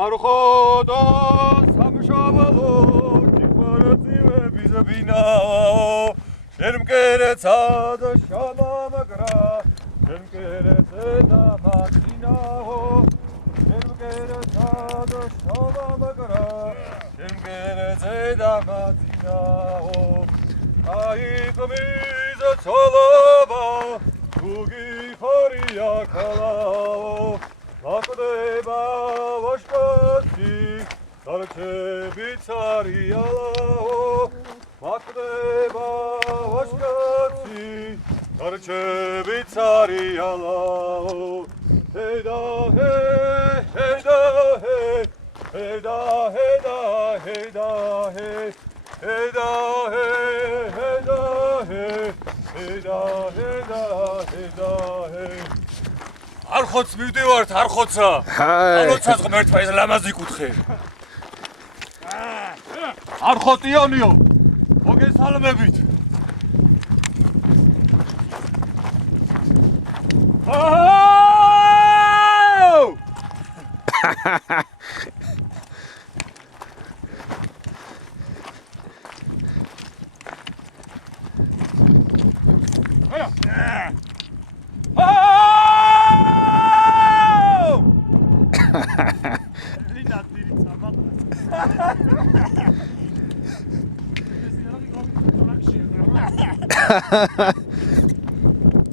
არხოდა სამშაბალო ჭიხვარაწივე ბიზბინაო შენ მკერეცა და შამამაგრა შენ მკერეცე და მაწინაო შენ მკერეცა და შამამაგრა შენ მკერეცე და მაწინაო აიყმის ცოლობა თუ გიხარია ქალაო ლაკდება ვაშკაცი დარჩებით არიალაო ლაკდება ვაშკაცი დარჩებით არიალაო ჰედა ჰე ჰედა ჰე ჰედა ჰედა ჰედა ჰე ჰედა ჰე ჰედა ჰე ჰედა ჰედა ჰედა ჰე არხოც მივდივართ არხოცა არხოცას ღმერთმა ეს ლამაზი კუთხე არხოტიანიო მოგესალმებით Ha ha ha.